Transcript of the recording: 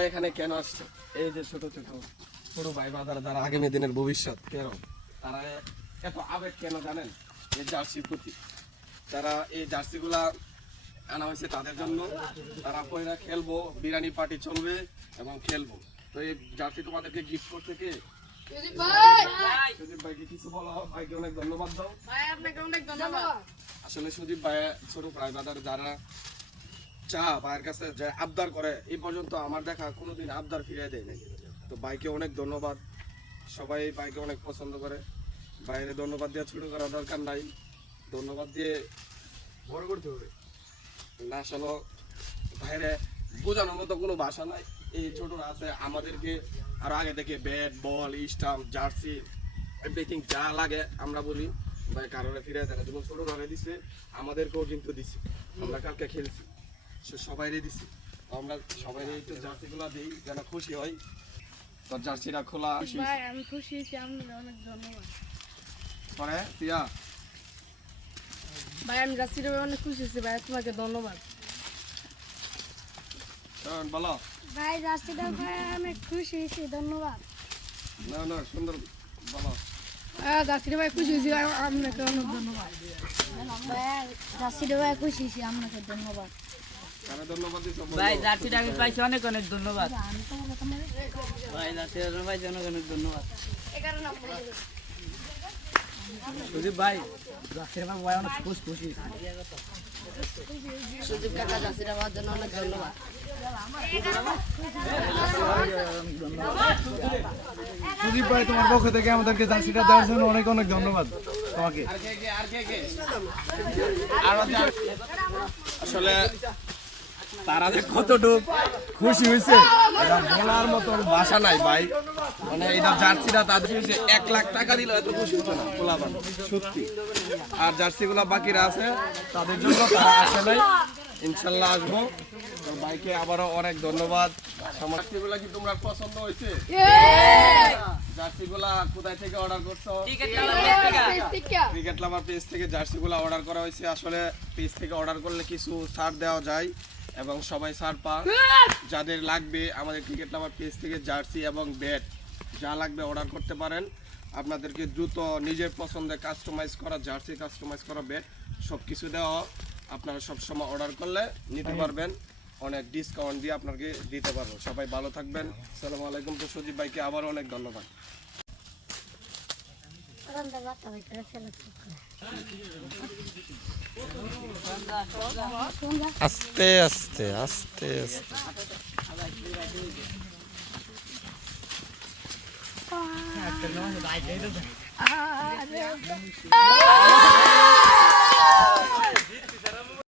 সবাই এখানে কেন আসছে? এই যে ছোট ছোট ছোট ভাই বাজারে যারা আগামী দিনের ভবিষ্যৎ, কেন তারা এত আবেগ কেন জানেন? এই জার্সির প্রতি তারা এই জার্সিগুলা আনা হয়েছে তাদের জন্য। তারা পয়লা খেলবো, বিরিয়ানি পার্টি চলবে এবং খেলবো। তো এই জার্সি তোমাদেরকে গিফট করতে কে? সুদীপ ভাইকে কিছু বলো, ভাইকে অনেক ধন্যবাদ দাও। আসলে সুদীপ ভাই ছোট ভাই বাজারে যারা চা ভাইয়ের কাছে যে আবদার করে, এই পর্যন্ত আমার দেখা কোনোদিন আবদার ফিরিয়ে দেয় নাই। তো ভাইকে অনেক ধন্যবাদ। সবাই ভাইকে অনেক পছন্দ করে। বাইরে ধন্যবাদ দিয়ে ছোট করার দরকার নাই, ধন্যবাদ দিয়ে বড় করতে হবে না। আসলে বাইরে বোঝানোর মতো কোনো ভাষা নাই। এই ছোটরা আছে আমাদেরকে আরো আগে থেকে bat ball stump jersey everything যা লাগে আমরা বলি ভাই কারণে ফিরে দেয়। যেমন ছোটরা দিছে, আমাদেরকেও কিন্তু দিছি। আমরা কালকে খেলছি, সে সবাইরে দিছি। আমরা সবাই একটু জার্সিগুলো দিই যেন খুশি হয়। তোর জার্সিটা খোলা ভাই আমি খুশি হয়েছি, আপনাকে অনেক ধন্যবাদ। পরে টিয়া ভাই আমি জার্সিটা অনেক খুশি হয়েছি, ভাই তোমাকে ধন্যবাদ। বলো ভাই জার্সিটা ভাই অনেক খুশি হয়েছি, ধন্যবাদ। না না সুন্দর বলো। জার্সিটা ভাই খুশি হয়েছি, আপনাকে অনেক ধন্যবাদ। ভাই জার্সিটা ভাই খুশি হয়েছি, আপনাকে ধন্যবাদ। কারা ধন্যবাদ দিছো? ভাই জার্সিটা আমি পাইছি, অনেক অনেক ধন্যবাদ। ভাই জার্সিটা পাইছি, অনেক অনেক ধন্যবাদ। সুদীপ ভাই জার্সিটা ভাই অনেক খুশি। সুদীপ কাকা জার্সিটা পাওয়ার জন্য অনেক ধন্যবাদ। সুদীপ ভাই তোমার পক্ষ থেকে আমাদেরকে জার্সিটা দেওয়ার জন্য অনেক অনেক ধন্যবাদ তোমাকে। আসলে তারা যে কতটুক খুশি হয়েছে এটা বলার মতো ভাষা নাই ভাই। মানে এটা জার্সিটা তাদের হয়েছে 1 লাখ টাকা দিল এত খুশি হতো না পোলাপান, সত্যি। আর জার্সিগুলো বাকিরা আছে তাদের জন্য তারা আসে নাই, ইনশাল্লাহ আসবো। তো ভাইকে আবারও অনেক ধন্যবাদ। জার্সিগুলা কি তোমরা পছন্দ হয়েছে? জার্সিগুলা কোথায় থেকে অর্ডার করছো? ক্রিকেট লাভার পেজ থেকে জার্সিগুলো অর্ডার করা হয়েছে। আসলে পেজ থেকে অর্ডার করলে কিছু ছাড় দেওয়া যায় এবং সবাই ছাড় পায়। যাদের লাগবে আমাদের ক্রিকেট লাভার পেজ থেকে জার্সি এবং ব্যাট যা লাগবে অর্ডার করতে পারেন। আপনাদেরকে দ্রুত নিজের পছন্দে কাস্টমাইজ করা জার্সি, কাস্টমাইজ করা ব্যাট সব কিছু দেওয়া। আপনারা সবসময় অর্ডার করলে নিতে পারবেন, অনেক ডিসকাউন্ট দিয়ে আপনাকে দিতে পারবো। সবাই ভালো থাকবেন। আসসালামু আলাইকুম। তো সুদীপ ভাইকে আবার অনেক ধন্যবাদ। আস্তে আস্তে আস্তে আস্তে